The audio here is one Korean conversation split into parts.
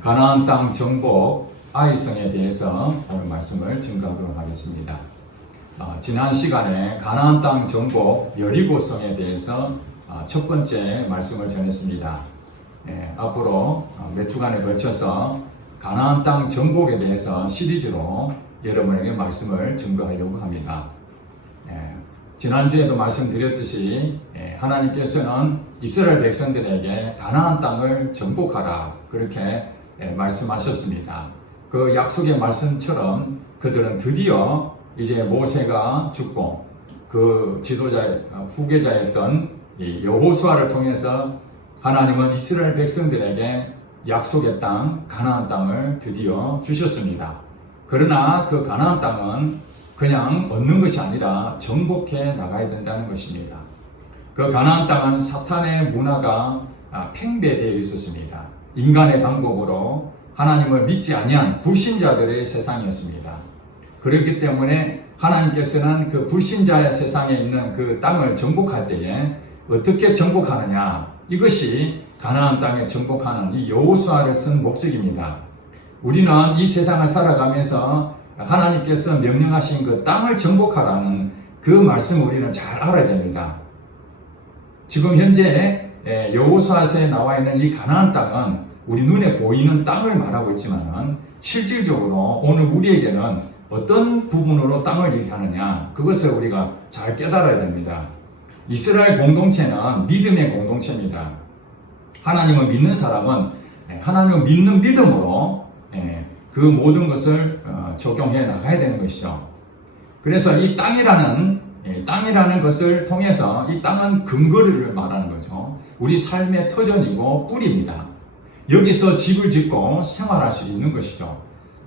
가나안 땅 정복 아이성에 대해서 오늘 말씀을 증거하도록 하겠습니다. 지난 시간에 가나안 땅 정복 여리고성에 대해서 첫 번째 말씀을 전했습니다. 앞으로 몇 주간에 걸쳐서 가나안 땅 정복에 대해서 시리즈로 여러분에게 말씀을 증거하려고 합니다. 지난주에도 말씀드렸듯이 하나님께서는 이스라엘 백성들에게 가나안 땅을 정복하라 그렇게 말씀하셨습니다. 그 약속의 말씀처럼 그들은 드디어 이제 모세가 죽고 그 지도자 후계자였던 여호수아를 통해서 하나님은 이스라엘 백성들에게 약속의 땅 가나안 땅을 드디어 주셨습니다. 그러나 그 가나안 땅은 그냥 얻는 것이 아니라 정복해 나가야 된다는 것입니다. 그 가나안 땅은 사탄의 문화가 팽배되어 있었습니다. 인간의 방법으로 하나님을 믿지 아니한 불신자들의 세상이었습니다. 그렇기 때문에 하나님께서는 그 불신자의 세상에 있는 그 땅을 정복할 때에 어떻게 정복하느냐, 이것이 가나안 땅에 정복하는 이 여호수아를 쓴 목적입니다. 우리는 이 세상을 살아가면서 하나님께서 명령하신 그 땅을 정복하라는 그 말씀을 우리는 잘 알아야 됩니다. 지금 현재 여호수아서에 나와 있는 이 가나안 땅은 우리 눈에 보이는 땅을 말하고 있지만 실질적으로 오늘 우리에게는 어떤 부분으로 땅을 얘기하느냐, 그것을 우리가 잘 깨달아야 됩니다. 이스라엘 공동체는 믿음의 공동체입니다. 하나님을 믿는 사람은 하나님을 믿는 믿음으로 그 모든 것을 적용해 나가야 되는 것이죠. 그래서 이 땅이라는 것을 통해서 이 땅은 근거리를 말하는 거죠. 우리 삶의 터전이고 뿌리입니다. 여기서 집을 짓고 생활할 수 있는 것이죠.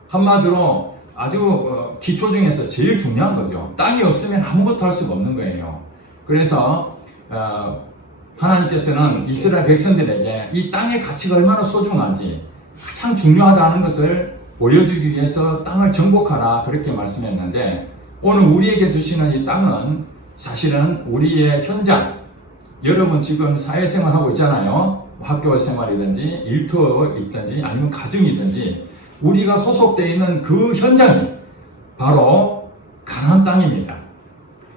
한마디로 아주 기초 중에서 제일 중요한 거죠. 땅이 없으면 아무것도 할 수가 없는 거예요. 그래서 하나님께서는 이스라엘 백성들에게 이 땅의 가치가 얼마나 소중한지 가장 중요하다는 것을 보여주기 위해서 땅을 정복하라 그렇게 말씀했는데, 오늘 우리에게 주시는 이 땅은 사실은 우리의 현장, 여러분 지금 사회생활 하고 있잖아요. 학교 생활이든지 일터에 있든지 아니면 가정이든지 우리가 소속되어 있는 그 현장이 바로 가나안 땅입니다.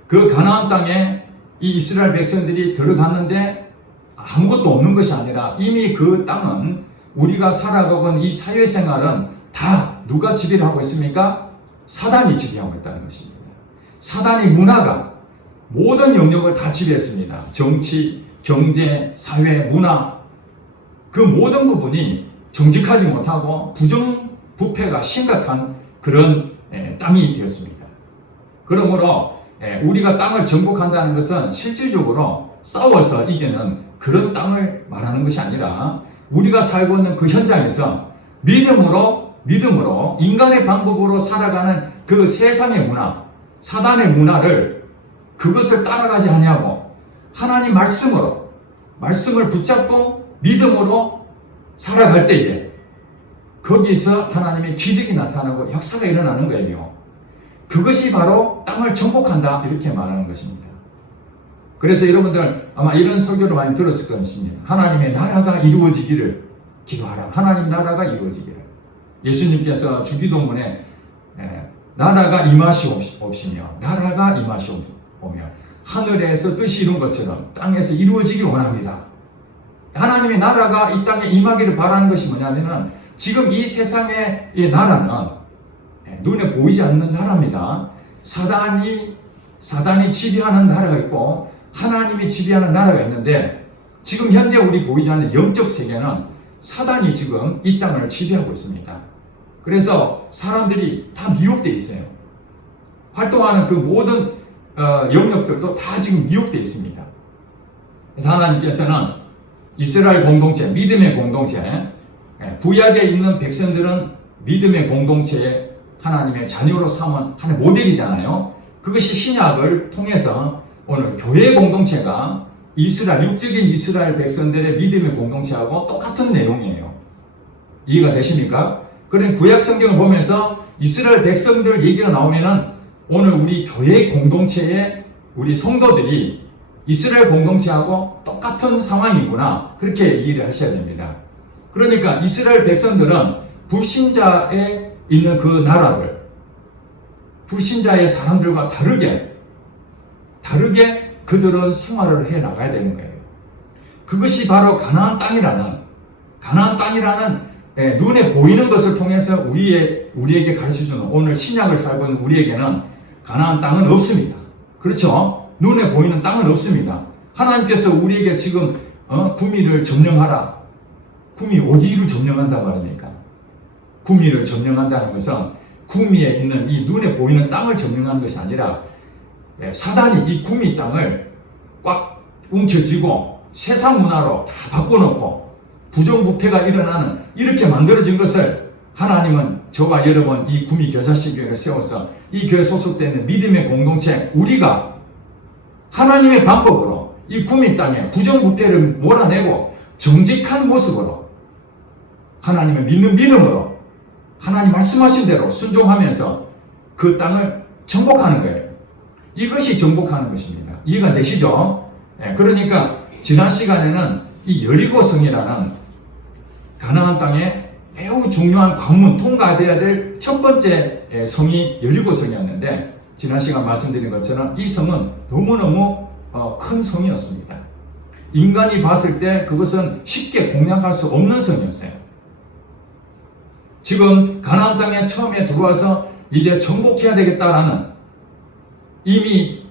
그 가나안 땅에 이 이스라엘 백성들이 들어갔는데 아무것도 없는 것이 아니라 이미 그 땅은 우리가 살아가본 이 사회생활은 다 누가 지배를 하고 있습니까? 사단이 지배하고 있다는 것입니다. 사단의 문화가 모든 영역을 다 지배했습니다. 정치, 경제, 사회, 문화, 그 모든 부분이 정직하지 못하고 부정부패가 심각한 그런 땅이 되었습니다. 그러므로 우리가 땅을 정복한다는 것은 실질적으로 싸워서 이기는 그런 땅을 말하는 것이 아니라 우리가 살고 있는 그 현장에서 믿음으로 인간의 방법으로 살아가는 그 세상의 문화, 사단의 문화를 그것을 따라가지 않냐고 하나님 말씀을 붙잡고 믿음으로 살아갈 때에 거기서 하나님의 기적이 나타나고 역사가 일어나는 거예요. 그것이 바로 땅을 정복한다 이렇게 말하는 것입니다. 그래서 여러분들 아마 이런 설교를 많이 들었을 것입니다. 하나님의 나라가 이루어지기를 기도하라. 하나님 나라가 이루어지기를. 예수님께서 주기도문에 나라가 임하시옵시며 나라가 임하시오며 하늘에서 뜻이 이룬 것처럼 땅에서 이루어지기를 원합니다. 하나님의 나라가 이 땅에 임하기를 바라는 것이 뭐냐면은 지금 이 세상의 이 나라는 눈에 보이지 않는 나라입니다. 사단이 지배하는 나라가 있고 하나님이 지배하는 나라가 있는데, 지금 현재 우리 보이지 않는 영적 세계는 사단이 지금 이 땅을 지배하고 있습니다. 그래서 사람들이 다 미혹되어 있어요. 활동하는 그 모든 영역들도 다 지금 미혹되어 있습니다. 그래서 하나님께서는 이스라엘 공동체, 믿음의 공동체, 구약에 있는 백성들은 믿음의 공동체에 하나님의 자녀로 삼은 하나의 모델이잖아요. 그것이 신약을 통해서 오늘 교회 공동체가 육적인 이스라엘 백성들의 믿음의 공동체하고 똑같은 내용이에요. 이해가 되십니까? 그런 구약 성경을 보면서 이스라엘 백성들 얘기가 나오면은 오늘 우리 교회 공동체의 우리 성도들이 이스라엘 공동체하고 똑같은 상황이구나, 그렇게 이해를 하셔야 됩니다. 그러니까 이스라엘 백성들은 불신자에 있는 그 나라들, 불신자의 사람들과 다르게 그들은 생활을 해 나가야 되는 거예요. 그것이 바로 가나안 땅이라는 눈에 보이는 것을 통해서 우리에게 가르쳐주는, 오늘 신약을 살고 있는 우리에게는 가나안 땅은 없습니다. 그렇죠? 눈에 보이는 땅은 없습니다. 하나님께서 우리에게 지금 구미를 점령하라. 구미 어디를 점령한단 말입니까? 구미를 점령한다는 것은 구미에 있는 이 눈에 보이는 땅을 점령하는 것이 아니라 사단이 이 구미 땅을 꽉 움켜쥐고 세상 문화로 다 바꿔놓고 부정부패가 일어나는 이렇게 만들어진 것을 하나님은 저와 여러분 이 구미 겨자씨교회를 세워서 이 교회 소속되는 믿음의 공동체 우리가 하나님의 방법으로 이 구미 땅에 부정부패를 몰아내고 정직한 모습으로 하나님을 믿는 믿음으로 하나님 말씀하신 대로 순종하면서 그 땅을 정복하는 거예요. 이것이 정복하는 것입니다. 이해가 되시죠? 그러니까 지난 시간에는 이 여리고성이라는 가나안 땅에 매우 중요한 관문, 통과되어야 될 첫 번째 성이 여리고성이었는데, 지난 시간 말씀드린 것처럼 이 성은 너무너무 큰 성이었습니다. 인간이 봤을 때 그것은 쉽게 공략할 수 없는 성이었어요. 지금 가나안 땅에 처음에 들어와서 이제 정복해야 되겠다라는, 이미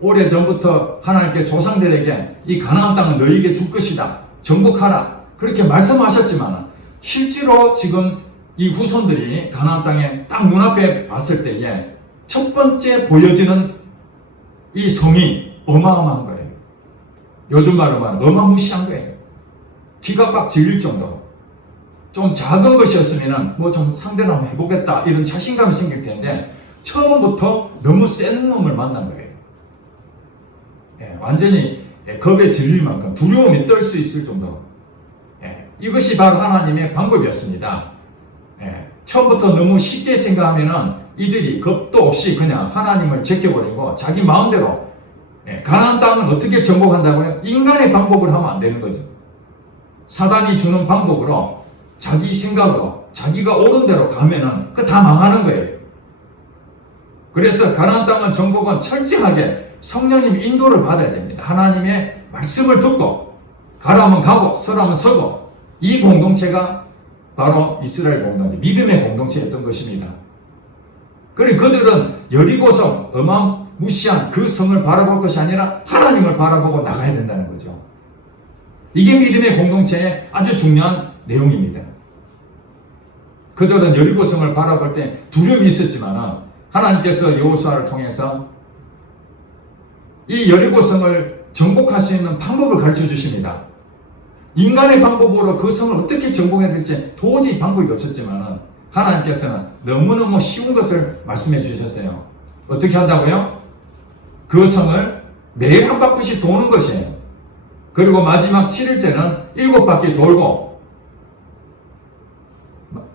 오래전부터 하나님께 조상들에게 이 가나안 땅은 너희에게 줄 것이다, 정복하라, 그렇게 말씀하셨지만 실제로 지금 이 후손들이 가나안 땅에 딱 눈앞에 봤을 때에 첫 번째 보여지는 이 성이 어마어마한 거예요. 요즘 말로 말하면 어마무시한 거예요. 귀가 꽉 질릴 정도로. 좀 작은 것이었으면 뭐 좀 상대를 한번 해보겠다 이런 자신감이 생길 텐데 처음부터 너무 센 놈을 만난 거예요. 완전히 겁에 질릴 만큼 두려움이 떨 수 있을 정도로. 이것이 바로 하나님의 방법이었습니다. 처음부터 너무 쉽게 생각하면은 이들이 겁도 없이 그냥 하나님을 제껴버리고 자기 마음대로 가나안 땅은 어떻게 정복한다고요? 인간의 방법으로 하면 안 되는 거죠. 사단이 주는 방법으로 자기 생각으로 자기가 옳은 대로 가면은 그 다 망하는 거예요. 그래서 가나안 땅은 정복은 철저하게 성령님 인도를 받아야 됩니다. 하나님의 말씀을 듣고 가라면 가고 서라면 서고, 이 공동체가 바로 이스라엘 공동체, 믿음의 공동체였던 것입니다. 그리고 그들은 여리고성, 어마무시한 그 성을 바라볼 것이 아니라 하나님을 바라보고 나가야 된다는 거죠. 이게 믿음의 공동체의 아주 중요한 내용입니다. 그들은 여리고성을 바라볼 때 두려움이 있었지만 하나님께서 여호수아를 통해서 이 여리고성을 정복할 수 있는 방법을 가르쳐 주십니다. 인간의 방법으로 그 성을 어떻게 정복해야 될지 도저히 방법이 없었지만 하나님께서는 너무너무 쉬운 것을 말씀해 주셨어요. 어떻게 한다고요? 그 성을 매일 한 바퀴씩 도는 것이에요. 그리고 마지막 7일째는 7바퀴 돌고,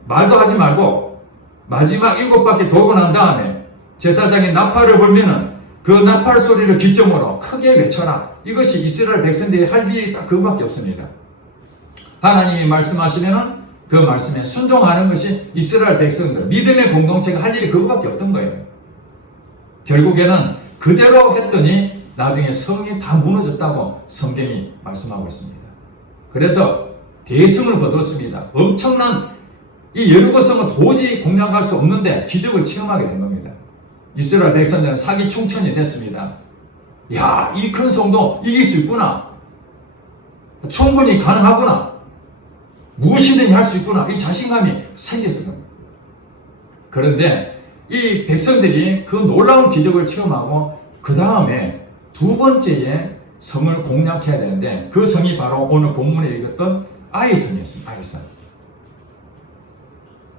말도 하지 말고 마지막 7바퀴 돌고 난 다음에 제사장이 나팔을 불면은 그 나팔 소리를 기점으로 크게 외쳐라. 이것이 이스라엘 백성들이 할 일이 딱 그것밖에 없습니다. 하나님이 말씀하시면은 그 말씀에 순종하는 것이 이스라엘 백성들, 믿음의 공동체가 할 일이 그것밖에 없던 거예요. 결국에는 그대로 했더니 나중에 성이 다 무너졌다고 성경이 말씀하고 있습니다. 그래서 대승을 거두었습니다. 엄청난 이 여리고성은 도저히 공략할 수 없는데 기적을 체험하게 된 겁니다. 이스라엘 백성들은 사기충천이 됐습니다. 야, 이 큰 성도 이길 수 있구나. 충분히 가능하구나. 무엇이든지 할 수 있구나. 이 자신감이 생겼을 겁니다. 그런데 이 백성들이 그 놀라운 기적을 체험하고 그 다음에 두 번째에 성을 공략해야 되는데 그 성이 바로 오늘 본문에 읽었던 아이성이었습니다. 아이성.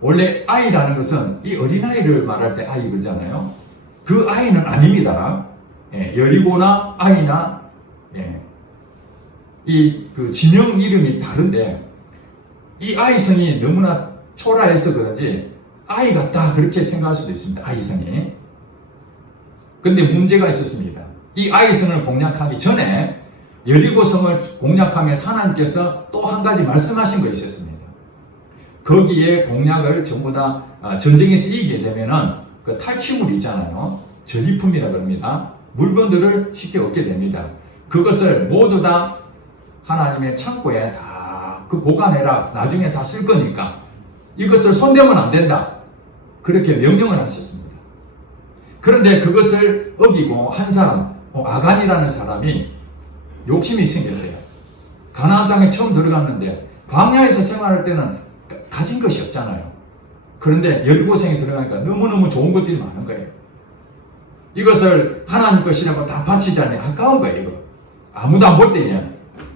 원래 아이라는 것은 이 어린아이를 말할 때 아이 그러잖아요. 그 아이는 아닙니다. 여리고나 아이나 이 그 지명 이름이 다른데 이 아이성이 너무나 초라해서 그런지 아이 같다 그렇게 생각할 수도 있습니다. 아이성이. 근데 문제가 있었습니다. 이 아이성을 공략하기 전에 여리고성을 공략하면서 하나님께서 또 한 가지 말씀하신 것이 있었습니다. 거기에 공략을 전부 다 전쟁에서 이기게 되면은 그 탈취물이 있잖아요. 전리품이라 그럽니다. 물건들을 쉽게 얻게 됩니다. 그것을 모두 다 하나님의 창고에 다 그 보관해라. 나중에 다 쓸 거니까 이것을 손대면 안 된다. 그렇게 명령을 하셨습니다. 그런데 그것을 어기고 한 사람, 아간이라는 사람이 욕심이 생겼어요. 가나안 땅에 처음 들어갔는데 광야에서 생활할 때는 가진 것이 없잖아요. 그런데 여리고성에 들어가니까 너무너무 좋은 것들이 많은 거예요. 이것을 하나님 것이라고 다 바치자니 아까운 거예요. 이거. 아무도 안 볼 때에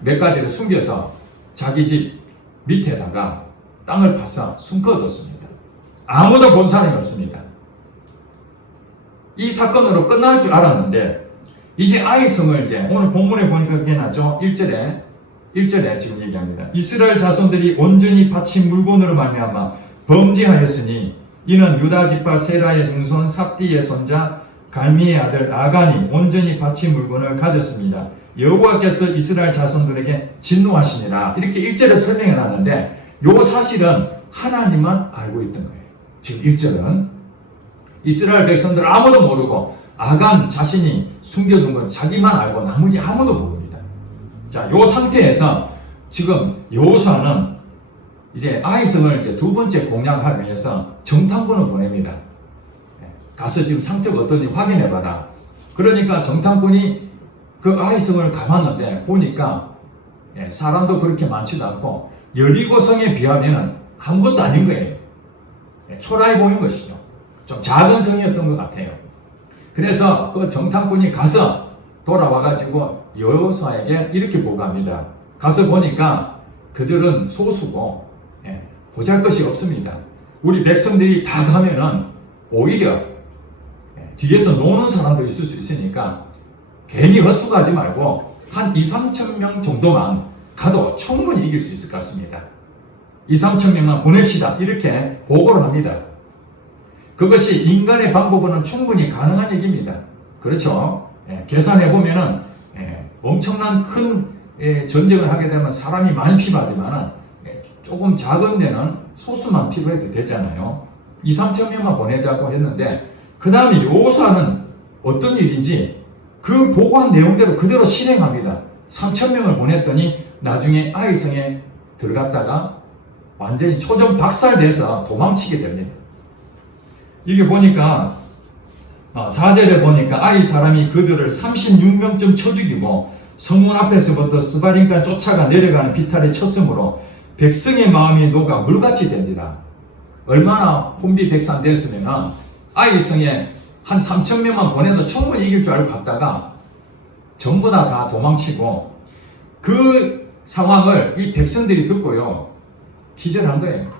몇 가지를 숨겨서 자기 집 밑에다가 땅을 파서 숨겨뒀습니다. 아무도 본 사람이 없습니다. 이 사건으로 끝날 줄 알았는데 이제 아이성을 이제 오늘 본문에 보니까 그게 나죠. 1절에 지금 얘기합니다. 이스라엘 자손들이 온전히 바친 물건으로 말미암아 범죄하였으니 이는 유다 지파 세라의 중손 삽디의 손자 갈미의 아들 아간이 온전히 바친 물건을 가졌습니다. 여호와께서 이스라엘 자손들에게 진노하시니라. 이렇게 1절에 설명해 놨는데 요 사실은 하나님은 알고 있던 거예요. 지금 1절은 이스라엘 백성들 아무도 모르고 아간 자신이 숨겨둔 건 자기만 알고 나머지 아무도 모릅니다. 자, 요 상태에서 지금 여호수아는 이제 아이성을 이제 두 번째 공략하기 위해서 정탐꾼을 보냅니다. 가서 지금 상태가 어떤지 확인해봐라. 그러니까 정탐꾼이 그 아이성을 가봤는데 보니까 사람도 그렇게 많지도 않고 여리고성에 비하면 아무것도 아닌 거예요. 초라해 보이는 것이죠. 좀 작은 성이었던 것 같아요. 그래서 그 정탐꾼이 가서 돌아와가지고 여호수아에게 이렇게 보고합니다. 가서 보니까 그들은 소수고 보잘것이 없습니다. 우리 백성들이 다 가면은 오히려 뒤에서 노는 사람도 있을 수 있으니까 괜히 헛수고하지 말고 한 2-3천 명 정도만 가도 충분히 이길 수 있을 것 같습니다. 2-3천 명만 보냅시다. 이렇게 보고를 합니다. 그것이 인간의 방법으로는 충분히 가능한 얘기입니다. 그렇죠? 계산해 보면은 엄청난 큰 전쟁을 하게 되면 사람이 많이 필요하지만 조금 작은 데는 소수만 필요해도 되잖아요. 2-3천 명만 보내자고 했는데 그 다음에 여호수아는 어떤 일인지 그 보고한 내용대로 그대로 실행합니다. 3천 명을 보냈더니 나중에 아이성에 들어갔다가 완전히 초전박살돼서 도망치게 됩니다. 이게 보니까 4절에 보니까 아이 사람이 그들을 36명쯤 쳐 죽이고 성문 앞에서부터 스바림까지 쫓아가 내려가는 비탈에 쳤으므로 백성의 마음이 녹아 물같이 된지라. 얼마나 혼비백산됐으면 아이성에 한 3천 명만 보내도 충분히 이길 줄 알고 갔다가 전부 다 도망치고 그 상황을 이 백성들이 듣고요 기절한 거예요.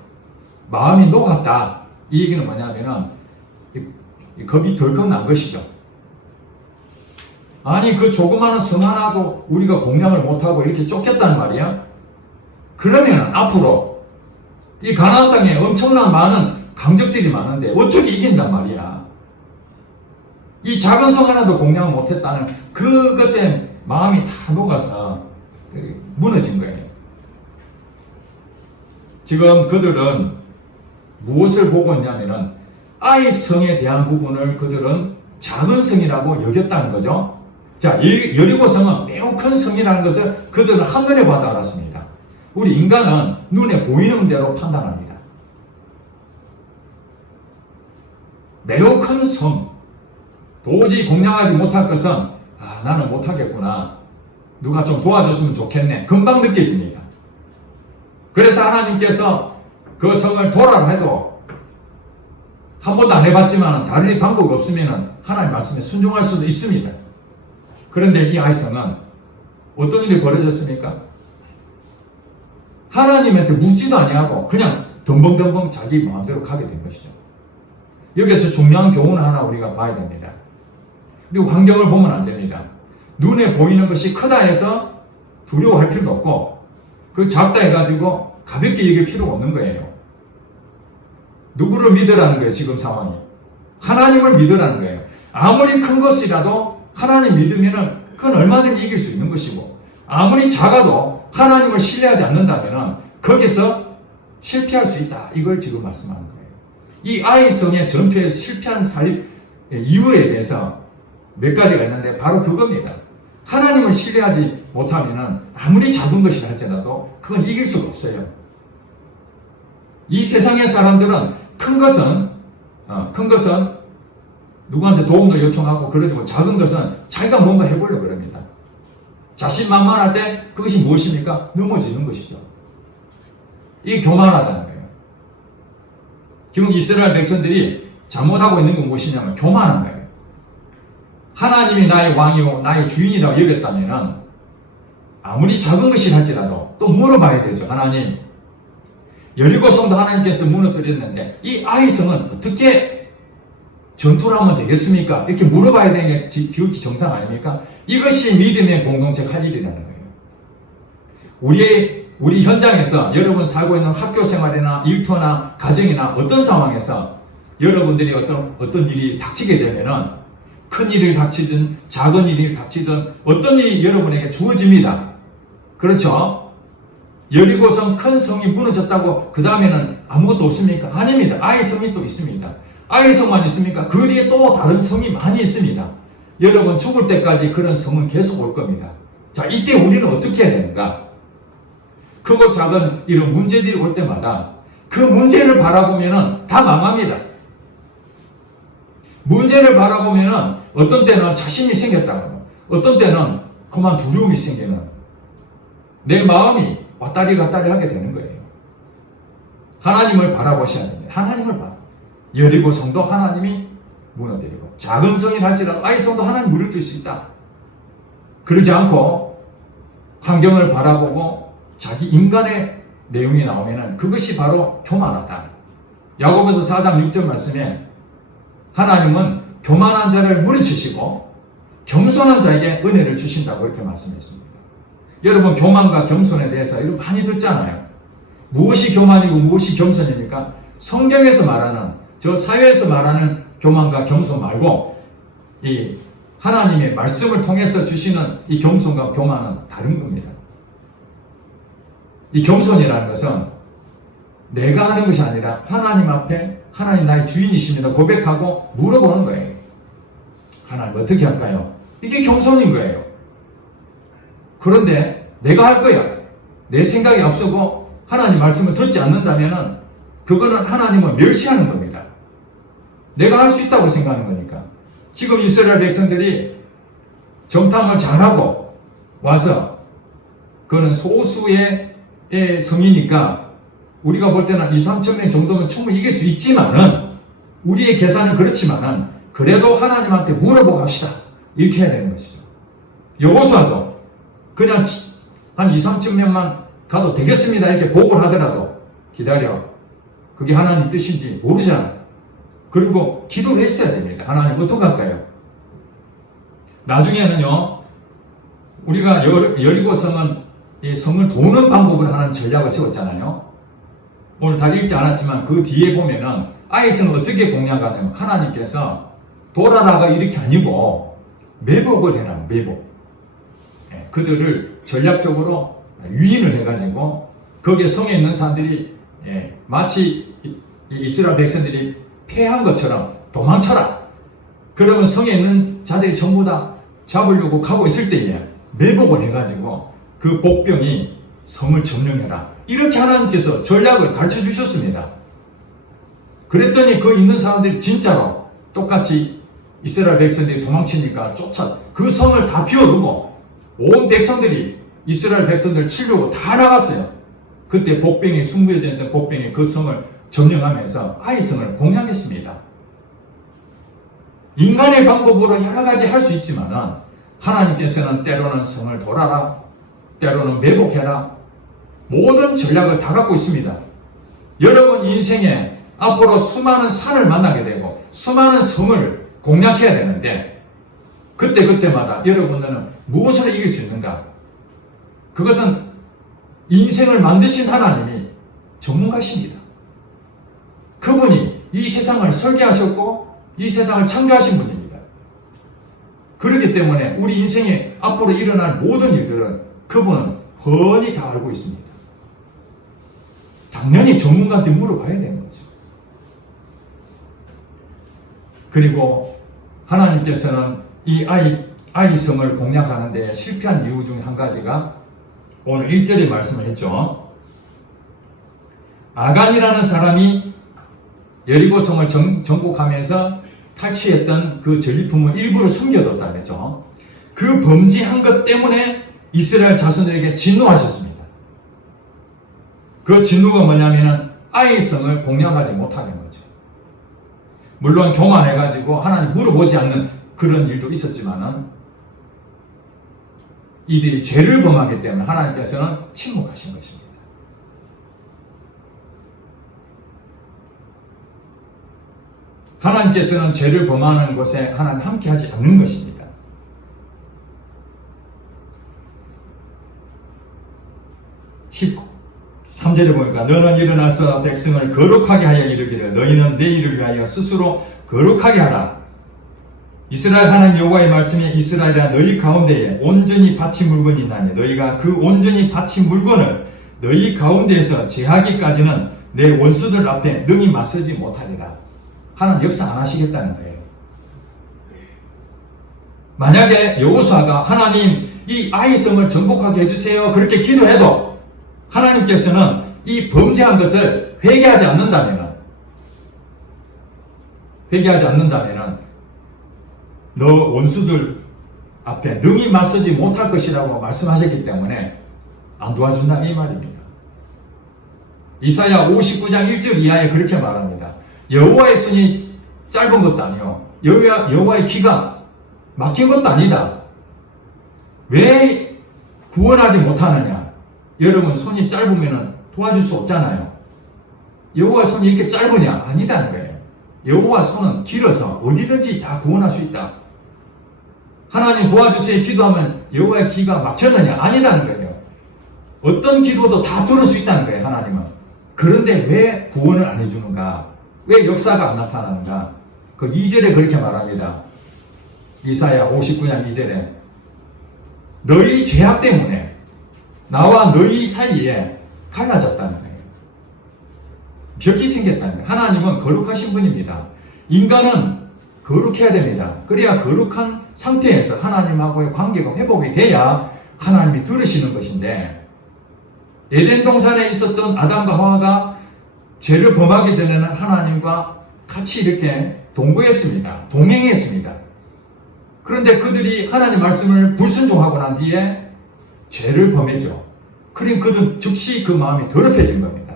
마음이 녹았다. 이 얘기는 뭐냐면은 겁이 덜컥 난 것이죠. 아니 그 조그마한 성 하나도 우리가 공략을 못하고 이렇게 쫓겼단 말이야. 그러면 앞으로 이 가나안 땅에 엄청난 많은 강적들이 많은데 어떻게 이긴단 말이야. 이 작은 성 하나도 공략을 못했다는 그것에 마음이 다 녹아서 무너진 거예요. 지금 그들은 무엇을 보고 있냐면은 아이 성에 대한 부분을 그들은 작은 성이라고 여겼다는 거죠. 자, 여리고성은 매우 큰 성이라는 것을 그들은 한눈에 봐도 알았습니다. 우리 인간은 눈에 보이는 대로 판단합니다. 매우 큰 성, 도저히 공략하지 못할 것은 나는 못하겠구나. 누가 좀 도와줬으면 좋겠네. 금방 느껴집니다. 그래서 하나님께서 그 성을 도라고 해도 한 번도 안 해봤지만 다른 방법이 없으면 하나님 말씀에 순종할 수도 있습니다. 그런데 이 아이성은 어떤 일이 벌어졌습니까? 하나님한테 묻지도 아니하고 그냥 덤벙덤벙 자기 마음대로 가게 된 것이죠. 여기서 중요한 교훈 하나 우리가 봐야 됩니다. 그리고 환경을 보면 안 됩니다. 눈에 보이는 것이 크다 해서 두려워할 필요도 없고 그 작다 해가지고 가볍게 여길 필요가 없는 거예요. 누구를 믿으라는 거예요, 지금 상황이? 하나님을 믿으라는 거예요. 아무리 큰 것이라도 하나님 믿으면은 그건 얼마든지 이길 수 있는 것이고 아무리 작아도 하나님을 신뢰하지 않는다면 거기서 실패할 수 있다. 이걸 지금 말씀하는 거예요. 이 아이성의 전투에서 실패한 이유에 대해서 몇 가지가 있는데 바로 그겁니다. 하나님을 신뢰하지 못하면 아무리 작은 것이라 할지라도 그건 이길 수가 없어요. 이 세상의 사람들은 큰 것은 누구한테 도움도 요청하고 그러지 뭐 작은 것은 자기가 뭔가 해보려고 그럽니다. 자신만만할 때 그것이 무엇입니까? 넘어지는 것이죠. 이게 교만하다는 거예요. 지금 이스라엘 백성들이 잘못하고 있는 건 무엇이냐면 교만한 거예요. 하나님이 나의 왕이요 나의 주인이라고 여겼다면 아무리 작은 것이 할지라도 또 물어봐야 되죠. 하나님, 여리고성도 하나님께서 무너뜨렸는데 이 아이성은 어떻게 전투를 하면 되겠습니까? 이렇게 물어봐야 되는 게 지극히 정상 아닙니까? 이것이 믿음의 공동체 할 일이라는 거예요. 우리 현장에서 여러분 살고 있는 학교 생활이나 일터나 가정이나 어떤 상황에서 여러분들이 어떤 일이 닥치게 되면은 큰 일을 닥치든 작은 일이 닥치든 어떤 일이 여러분에게 주어집니다. 그렇죠? 여리고성 큰 성이 무너졌다고 그 다음에는 아무것도 없습니까? 아닙니다. 아이성이 또 있습니다. 아이성만 있습니까? 그 뒤에 또 다른 성이 많이 있습니다. 여러분 죽을 때까지 그런 성은 계속 올 겁니다. 자, 이때 우리는 어떻게 해야 되는가? 크고 작은 이런 문제들이 올 때마다 그 문제를 바라보면은 다 망합니다. 문제를 바라보면은 어떤 때는 자신이 생겼다고, 어떤 때는 그만 두려움이 생기는 내 마음이 왔다리 갔다리 하게 되는 거예요. 하나님을 바라보셔야 됩니다. 하나님을 봐. 여리고성도 하나님이 무너뜨리고 작은 성이 할지라도 아이성도 하나님 무너뜨릴 수 있다. 그러지 않고 환경을 바라보고 자기 인간의 내용이 나오면은 그것이 바로 교만하다. 야고보서 4장 6절 말씀에 하나님은 교만한 자를 물리치시고 겸손한 자에게 은혜를 주신다고 이렇게 말씀했습니다. 여러분 교만과 겸손에 대해서 이거 많이 듣잖아요. 무엇이 교만이고 무엇이 겸손입니까? 성경에서 말하는 저 사회에서 말하는 교만과 겸손 말고 이 하나님의 말씀을 통해서 주시는 이 겸손과 교만은 다른 겁니다. 이 겸손이라는 것은 내가 하는 것이 아니라 하나님 앞에 하나님 나의 주인이십니다 고백하고 물어보는 거예요. 하나님 어떻게 할까요? 이게 겸손인 거예요. 그런데 내가 할 거야. 내 생각이 앞서고 하나님 말씀을 듣지 않는다면 그거는 하나님을 멸시하는 겁니다. 내가 할 수 있다고 생각하는 거니까. 지금 이스라엘 백성들이 정탐을 잘하고 와서 그거는 소수의 성이니까 우리가 볼 때는 2, 3천 명 정도면 충분히 이길 수 있지만은 우리의 계산은 그렇지만은 그래도 하나님한테 물어보고 합시다. 이렇게 해야 되는 것이죠. 여호수아도 그냥 한 2, 3천 명만 가도 되겠습니다. 이렇게 보고를 하더라도 기다려. 그게 하나님 뜻인지 모르잖아. 그리고 기도를 했어야 됩니다. 하나님 어떡할까요? 나중에는요, 우리가 여리고성은 이 성을 도는 방법을 하는 전략을 세웠잖아요. 오늘 다 읽지 않았지만 그 뒤에 보면은 아이성을 어떻게 공략하냐면 하나님께서 돌아라가 이렇게 아니고 매복을 해놔요. 매복. 그들을 전략적으로 유인을 해가지고 거기에 성에 있는 사람들이 마치 이스라엘 백성들이 패한 것처럼 도망쳐라. 그러면 성에 있는 자들이 전부 다 잡으려고 가고 있을 때에 매복을 해가지고 그 복병이 성을 점령해라. 이렇게 하나님께서 전략을 가르쳐 주셨습니다. 그랬더니 그 있는 사람들이 진짜로 똑같이 이스라엘 백성들이 도망치니까 그 성을 다 비워두고 온 백성들이 이스라엘 백성들 치려고 다 나갔어요. 그때 복병이 승부해져 있던 복병이 그 성을 점령하면서 아이성을 공략했습니다. 인간의 방법으로 여러 가지 할 수 있지만은 하나님께서는 때로는 성을 돌아라, 때로는 매복해라, 모든 전략을 다 갖고 있습니다. 여러분 인생에 앞으로 수많은 산을 만나게 되고 수많은 성을 공략해야 되는데 그때마다 여러분들은 무엇으로 이길 수 있는가? 그것은 인생을 만드신 하나님이 전문가십니다. 그분이 이 세상을 설계하셨고 이 세상을 창조하신 분입니다. 그렇기 때문에 우리 인생에 앞으로 일어날 모든 일들은 그분은 훤히 다 알고 있습니다. 당연히 전문가한테 물어봐야 되는 거죠. 그리고 하나님께서는 이 아이성을 공략하는 데 실패한 이유 중에 한 가지가 오늘 1절에 말씀을 했죠. 아간이라는 사람이 여리고성을 정복하면서 탈취했던 그 전리품을 일부러 숨겨뒀다 그랬죠. 그 범죄한 것 때문에 이스라엘 자손들에게 진노하셨습니다. 그 진노가 뭐냐면은 아이성을 공략하지 못하는 거죠. 물론 교만해가지고 하나님 물어보지 않는 그런 일도 있었지만은 이들이 죄를 범하기 때문에 하나님께서는 침묵하신 것입니다. 하나님께서는 죄를 범하는 곳에 하나님 함께하지 않는 것입니다. 13절에 보니까 너는 일어나서 백성을 거룩하게 하여 이르기를 너희는 내 일을 위하여 스스로 거룩하게 하라. 이스라엘 하나님 여호와의 말씀에 이스라엘아 너희 가운데에 온전히 바친 물건이 있나니 너희가 그 온전히 바친 물건을 너희 가운데에서 제하기까지는 내 원수들 앞에 능히 맞서지 못하리라. 하나님 역사 안 하시겠다는 거예요. 만약에 여호수아가 하나님 이 아이성을 정복하게 해주세요 그렇게 기도해도 하나님께서는 이 범죄한 것을 회개하지 않는다면 너 원수들 앞에 능히 맞서지 못할 것이라고 말씀하셨기 때문에 안 도와준다 이 말입니다. 이사야 59장 1절 이하에 그렇게 말합니다. 여호와의 손이 짧은 것도 아니요 여호와의 귀가 막힌 것도 아니다. 왜 구원하지 못하느냐? 여러분 손이 짧으면 도와줄 수 없잖아요. 여호와 손이 이렇게 짧으냐? 아니다는 거예요. 여호와 손은 길어서 어디든지 다 구원할 수 있다. 하나님 도와주세요 기도하면 여호와의 귀가 막혔느냐? 아니다는 거예요. 어떤 기도도 다 들을 수 있다는 거예요. 하나님은. 그런데 왜 구원을 안 해주는가? 왜 역사가 안 나타나는가? 그 2절에 그렇게 말합니다. 이사야 59장 2절에 너희 죄악 때문에 나와 너희 사이에 갈라졌다는 거예요. 벽이 생겼다는 거예요. 하나님은 거룩하신 분입니다. 인간은 거룩해야 됩니다. 그래야 거룩한 상태에서 하나님하고의 관계가 회복이 돼야 하나님이 들으시는 것인데 에덴 동산에 있었던 아담과 하와가 죄를 범하기 전에는 하나님과 같이 이렇게 동거했습니다. 동행했습니다. 그런데 그들이 하나님 말씀을 불순종하고 난 뒤에 죄를 범했죠. 그럼 그들 즉시 그 마음이 더럽혀진 겁니다.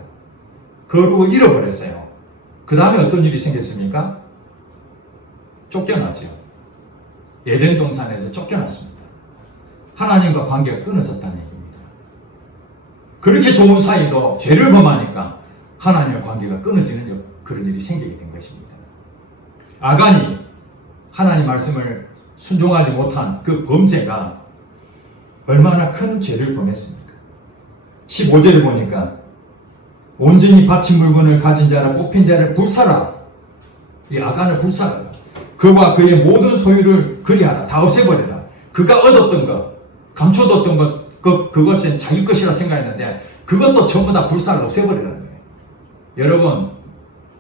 거룩을 잃어버렸어요. 그 다음에 어떤 일이 생겼습니까? 쫓겨났죠. 에덴 동산에서 쫓겨났습니다. 하나님과 관계가 끊어졌다는 얘기입니다. 그렇게 좋은 사이도 죄를 범하니까 하나님과 관계가 끊어지는 그런 일이 생기게 된 것입니다. 아간이 하나님 말씀을 순종하지 못한 그 범죄가 얼마나 큰 죄를 범했습니까? 15절에 보니까 온전히 바친 물건을 가진 자를 뽑힌 자를 불사라. 이 아간을 불사라. 그와 그의 모든 소유를 그리하라. 다 없애버려라. 그가 얻었던 것, 감춰뒀던 것, 그것은 자기 것이라 생각했는데 그것도 전부 다 불사를 없애버리라는 거예요. 여러분,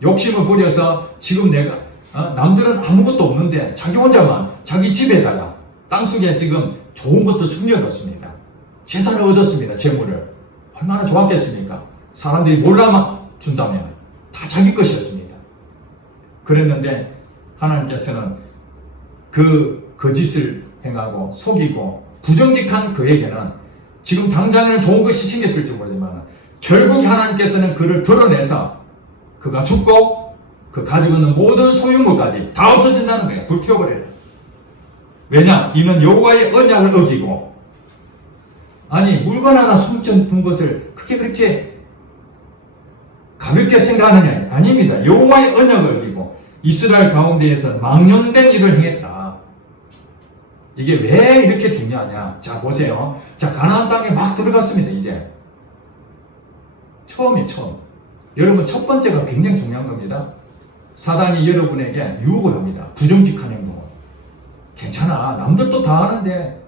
욕심을 부려서 지금 내가 남들은 아무것도 없는데 자기 혼자만 자기 집에다가 땅속에 지금 좋은 것도 숨겨뒀습니다. 재산을 얻었습니다. 재물을. 얼마나 좋았겠습니까? 사람들이 몰라만 준다면 다 자기 것이었습니다. 그랬는데 하나님께서는 그 거짓을 행하고 속이고 부정직한 그에게는 지금 당장에는 좋은 것이 생겼을지 모르지만 결국 하나님께서는 그를 드러내서 그가 죽고 그 가지고 있는 모든 소유물까지 다 없어진다는 거예요. 불태워버려요. 왜냐? 이는 여호와의 언약을 어기고 아니 물건 하나 숨겨둔 것을 그렇게 가볍게 생각하느냐? 아닙니다. 여호와의 언약을 어기고 이스라엘 가운데에서 망령된 일을 행했다. 이게 왜 이렇게 중요하냐? 자 보세요. 자 가나안 땅에 막 들어갔습니다. 이제 처음이에요. 처음. 여러분 첫 번째가 굉장히 중요한 겁니다. 사단이 여러분에게 유혹을 합니다. 부정직한 행동을. 괜찮아. 남들도 다 하는데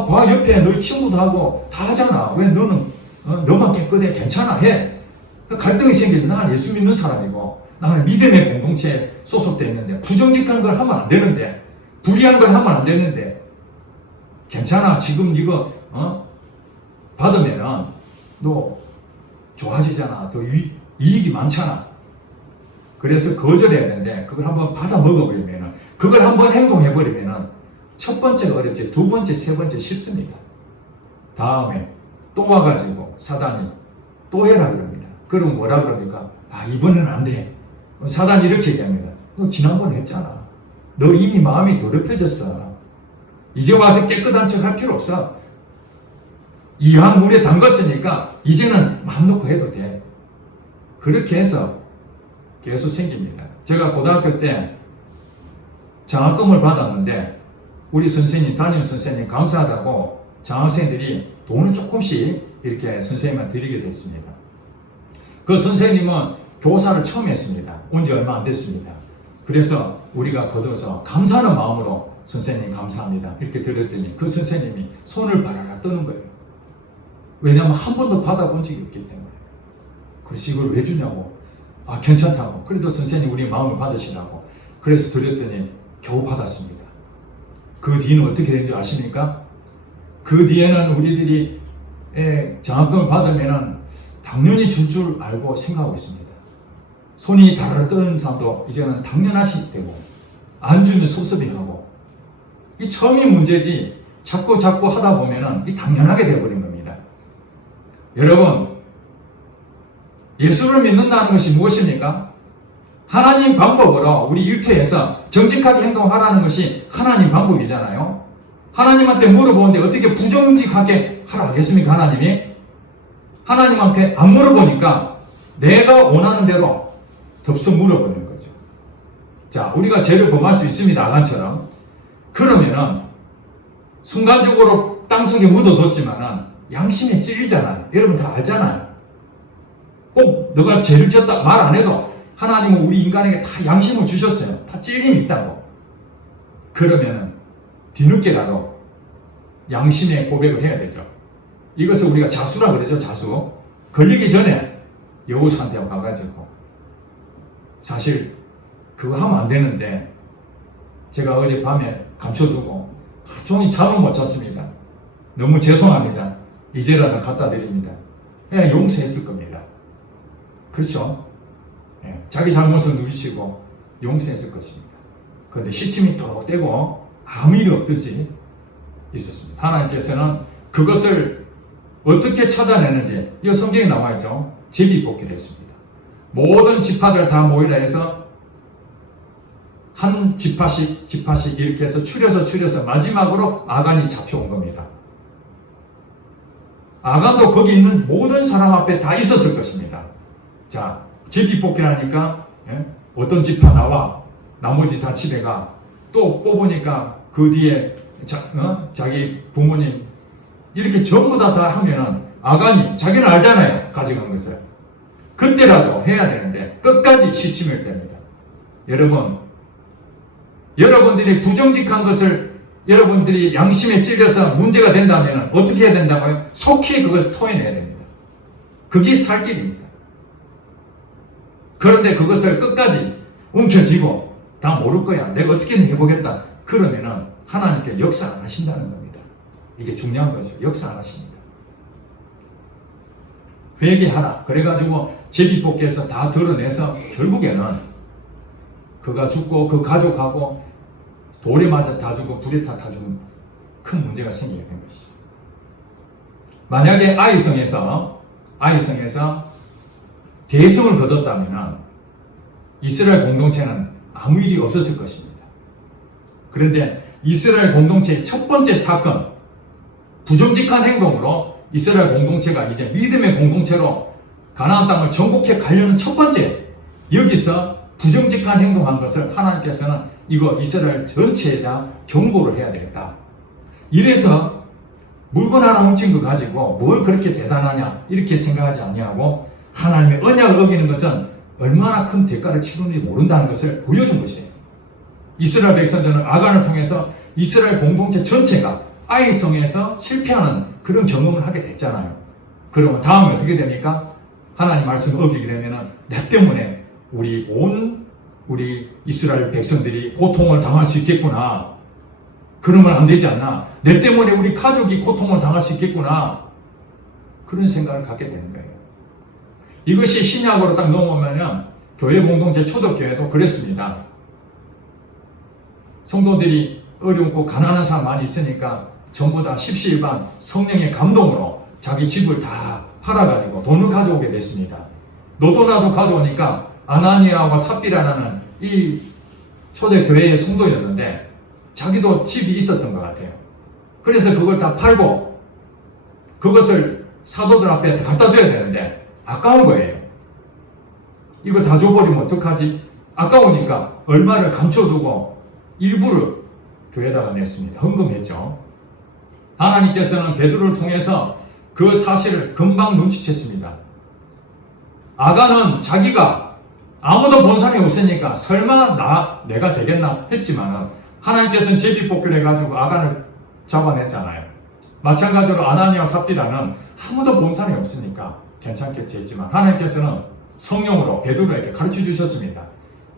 봐, 옆에 너희 친구도 하고 다 하잖아. 왜 너는 너만 깨끗해? 괜찮아 해. 갈등이 생기면 나는 예수 믿는 사람이고 나는 믿음의 공동체에 소속되어 있는데 부정직한 걸 하면 안 되는데 불의한 걸 하면 안 되는데 괜찮아. 지금 이거 받으면은 너 좋아지잖아. 더 이익이 많잖아. 그래서 거절해야 되는데 그걸 한번 받아 먹어버리면은 그걸 한번 행동해버리면은 첫 번째가 어렵지 두 번째, 세 번째 쉽습니다. 다음에 또 와가지고 사단이 또 해라 그럽니다. 그럼 뭐라 그럽니까? 이번에는 안 돼. 사단이 이렇게 얘기합니다. 너 지난번에 했잖아. 너 이미 마음이 더럽혀졌어. 이제 와서 깨끗한 척 할 필요 없어. 이왕 물에 담갔으니까 이제는 마음 놓고 해도 돼. 그렇게 해서 계속 생깁니다. 제가 고등학교 때 장학금을 받았는데 우리 선생님, 담임 선생님 감사하다고 장학생들이 돈을 조금씩 이렇게 선생님한테 드리게 됐습니다. 그 선생님은 교사를 처음 했습니다. 온 지 얼마 안 됐습니다. 그래서 우리가 거둬서 감사하는 마음으로 선생님 감사합니다. 이렇게 드렸더니 그 선생님이 손을 바라라 떠는 거예요. 왜냐하면 한 번도 받아본 적이 없기 때문에. 그래서 이걸 왜 주냐고. 괜찮다고. 그래도 선생님 우리 마음을 받으시라고. 그래서 드렸더니 겨우 받았습니다. 그 뒤는 어떻게 되는지 아십니까? 그 뒤에는 우리들이 장학금을 받으면 당연히 줄 줄 알고 생각하고 있습니다. 손이 다르르 떠는 사람도 이제는 당연하시 되고 안 주면 섭섭이 하고 이 처음이 문제지 자꾸 하다 보면은 이 당연하게 되어버린 겁니다. 여러분 예수를 믿는다는 것이 무엇입니까? 하나님 방법으로 우리 일터에서 정직하게 행동하라는 것이 하나님 방법이잖아요. 하나님한테 물어보는데 어떻게 부정직하게 하라 하겠습니까? 하나님한테 안 물어보니까 내가 원하는 대로 덥석 물어보는 거죠. 자, 우리가 죄를 범할 수 있습니다. 아간처럼. 그러면은 순간적으로 땅속에 묻어뒀지만은 양심에 찔리잖아요. 여러분 다 알잖아요. 꼭 너가 죄를 지었다 말 안 해도 하나님은 우리 인간에게 다 양심을 주셨어요. 다 찔림이 있다고. 그러면은 뒤늦게라도 양심의 고백을 해야 되죠. 이것을 우리가 자수라 그러죠. 자수. 걸리기 전에 여호수한테 가가지고 사실 그거 하면 안 되는데 제가 어젯밤에 감춰두고 종일 잠을 못 잤습니다. 너무 죄송합니다. 이제라도 갖다 드립니다. 그냥 용서했을 겁니다. 그렇죠? 자기 잘못을 누리시고 용서했을 것입니다. 그런데 시침이 또 떼고 아무 일이 없듯이 있었습니다. 하나님께서는 그것을 어떻게 찾아내는지 이 성경에 나와있죠. 제비뽑기를 했습니다. 모든 지파들 다 모이라 해서 한 지파씩 이렇게 해서 추려서 마지막으로 아간이 잡혀온 겁니다. 아간도 거기 있는 모든 사람 앞에 다 있었을 것입니다. 자, 제비뽑기를 하니까 어떤 지파 나와 나머지 다 집에 가. 또 뽑으니까 그 뒤에 자기 부모님 이렇게 전부 다 하면은 아간이 자기는 알잖아요. 가져간 것을. 그때라도 해야 되는데 끝까지 시침을 뗍니다. 여러분들이 부정직한 것을 여러분들이 양심에 찔려서 문제가 된다면 어떻게 해야 된다고요? 속히 그것을 토해내야 됩니다. 그게 살 길입니다. 그런데 그것을 끝까지 움켜쥐고 다 모를 거야. 내가 어떻게든 해보겠다. 그러면은 하나님께 역사 안 하신다는 겁니다. 이게 중요한 거죠. 역사 안 하십니다. 회개하라. 그래가지고 제비뽑기에서 다 드러내서 결국에는 그가 죽고 그 가족하고 돌에 맞아 다 죽고 불에 타 죽은 큰 문제가 생기게 된 것이죠. 만약에 아이성에서 대성을 거뒀다면 이스라엘 공동체는 아무 일이 없었을 것입니다. 그런데 이스라엘 공동체의 첫 번째 사건, 부정직한 행동으로 이스라엘 공동체가 이제 믿음의 공동체로 가나안 땅을 정복해 가려는 첫 번째, 여기서 부정직한 행동한 것을 하나님께서는 이거 이스라엘 전체에 다 경고를 해야 되겠다. 이래서 물건 하나 훔친 거 가지고 뭘 그렇게 대단하냐 이렇게 생각하지 아니하고 하나님의 언약을 어기는 것은 얼마나 큰 대가를 치르는지 모른다는 것을 보여준 것이에요. 이스라엘 백성들은 아간을 통해서 이스라엘 공동체 전체가 아이성에서 실패하는 그런 경험을 하게 됐잖아요. 그러면 다음에 어떻게 됩니까? 하나님 말씀을 어기게 되면 내 때문에 우리 이스라엘 백성들이 고통을 당할 수 있겠구나. 그러면 안 되지 않나? 내 때문에 우리 가족이 고통을 당할 수 있겠구나. 그런 생각을 갖게 되는 거예요. 이것이 신약으로 딱 넘어오면 교회 공동체 초대교회도 그랬습니다. 성도들이 어렵고 가난한 사람 많이 있으니까 전부 다 십시일반 성령의 감동으로 자기 집을 다 팔아가지고 돈을 가져오게 됐습니다. 너도나도 가져오니까 아나니아와 삽비라는 이 초대교회의 성도였는데 자기도 집이 있었던 것 같아요. 그래서 그걸 다 팔고 그것을 사도들 앞에 갖다 줘야 되는데 아까운 거예요. 이거 다 줘버리면 어떡하지? 아까우니까 얼마를 감춰두고 일부를 교회에다가 냈습니다. 헌금했죠. 하나님께서는 베드로를 통해서 그 사실을 금방 눈치챘습니다. 아가는 자기가 아무도 본 사람이 없으니까 설마 내가 되겠나 했지만 하나님께서는 제비뽑기를 해가지고 아간을 잡아냈잖아요. 마찬가지로 아나니아와 삽비라는 아무도 본 사람이 없으니까 괜찮겠지 했지만 하나님께서는 성령으로 베드로에게 가르쳐 주셨습니다.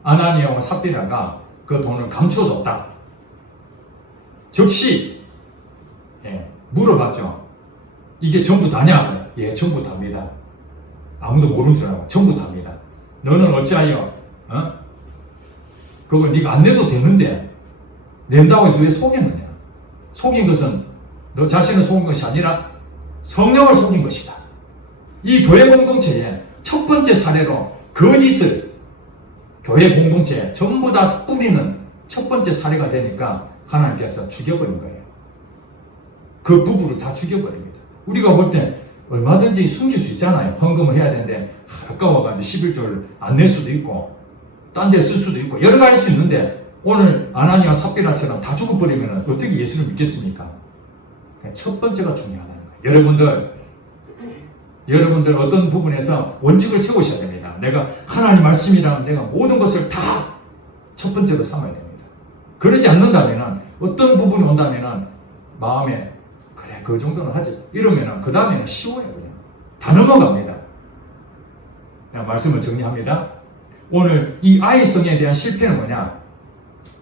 아나니아와 삽비라가 그 돈을 감춰줬다. 즉시 물어봤죠. 이게 전부 다냐? 예, 전부 답니다. 아무도 모르는 줄 알고 전부 답니다. 너는 어찌하여 그걸 네가 안 내도 되는데 낸다고 해서 왜 속였느냐? 속인 것은 너 자신을 속인 것이 아니라 성령을 속인 것이다. 이 교회 공동체의 첫 번째 사례로 거짓을 교회 공동체에 전부 다 뿌리는 첫 번째 사례가 되니까 하나님께서 죽여버린 거예요. 그 부부를 다 죽여버립니다. 우리가 볼 때 얼마든지 숨길 수 있잖아요. 헌금을 해야 되는데 아까워가지고 11조를 안 낼 수도 있고 딴 데 쓸 수도 있고 여러 가지 할 수 있는데 오늘 아나니아 삽비라처럼 다 죽어버리면 어떻게 예수를 믿겠습니까? 첫 번째가 중요하다는 거예요. 여러분들 어떤 부분에서 원칙을 세우셔야 됩니다. 내가 하나님 말씀이라면 내가 모든 것을 다 첫 번째로 삼아야 됩니다. 그러지 않는다면 어떤 부분이 온다면 마음에 그래 그 정도는 하지 이러면 그 다음에는 쉬워요. 그냥 다 넘어갑니다. 그냥 말씀을 정리합니다. 오늘 이 아이성에 대한 실패는 뭐냐?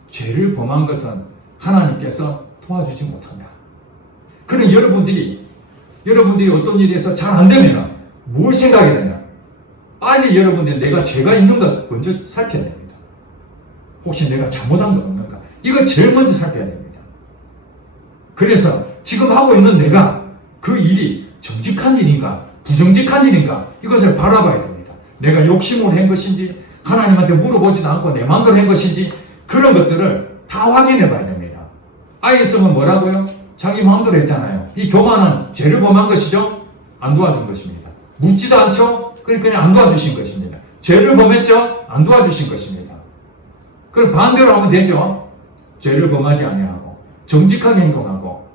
죄를 범한 것은 하나님께서 도와주지 못한다. 그럼 여러분들이 어떤 일에서 잘 안 되면 뭘 생각해야 되냐? 빨리 여러분들이 내가 죄가 있는 것을 먼저 살펴야 됩니다. 혹시 내가 잘못한 거 없는가? 이거 제일 먼저 살펴야 됩니다. 그래서 지금 하고 있는 내가 그 일이 정직한 일인가 부정직한 일인가 이것을 바라봐야 됩니다. 내가 욕심으로 한 것인지 하나님한테 물어보지도 않고 내 마음대로 한 것인지 그런 것들을 다 확인해 봐야 됩니다. 아이성은 뭐라고요? 자기 마음대로 했잖아요. 이 교만은 죄를 범한 것이죠? 안 도와준 것입니다. 묻지도 않죠? 그냥 안 도와주신 것입니다. 죄를 범했죠? 안 도와주신 것입니다. 그럼 반대로 하면 되죠? 죄를 범하지 아니하고 정직하게 행동하고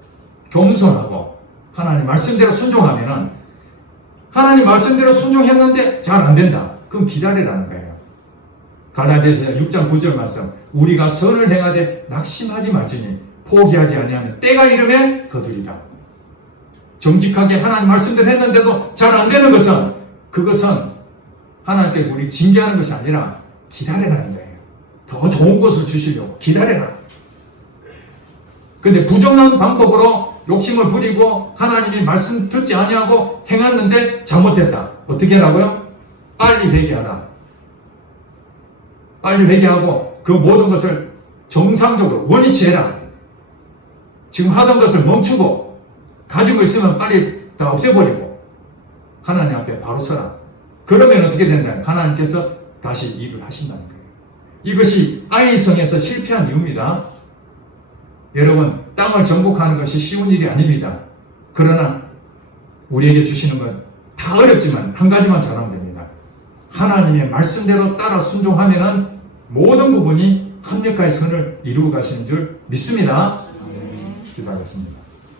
겸손하고 하나님 말씀대로 순종하면은 하나님 말씀대로 순종했는데 잘 안 된다. 그럼 기다리라는 거예요. 갈라디아서 6장 9절 말씀 우리가 선을 행하되 낙심하지 말지니 포기하지 아니하면 때가 이르면 거두리라. 정직하게 하나님 말씀대로 했는데도 잘 안 되는 것은 그것은 하나님께서 우리 징계하는 것이 아니라 기다리라는 거예요. 더 좋은 것을 주시려고 기다려라. 근데 부정한 방법으로 욕심을 부리고 하나님이 말씀 듣지 아니하고 행했는데 잘못됐다. 어떻게 하라고요? 빨리 회개하라. 빨리 회개하고 그 모든 것을 정상적으로 원위치 해라. 지금 하던 것을 멈추고 가지고 있으면 빨리 다 없애버리고 하나님 앞에 바로 서라. 그러면 어떻게 된다? 하나님께서 다시 일을 하신다는 거예요. 이것이 아이성에서 실패한 이유입니다. 여러분 땅을 정복하는 것이 쉬운 일이 아닙니다. 그러나 우리에게 주시는 건 다 어렵지만 한 가지만 잘하면 됩니다. 하나님의 말씀대로 따라 순종하면 모든 부분이 합력과의 선을 이루어 가시는 줄 믿습니다. 기도하겠습니다.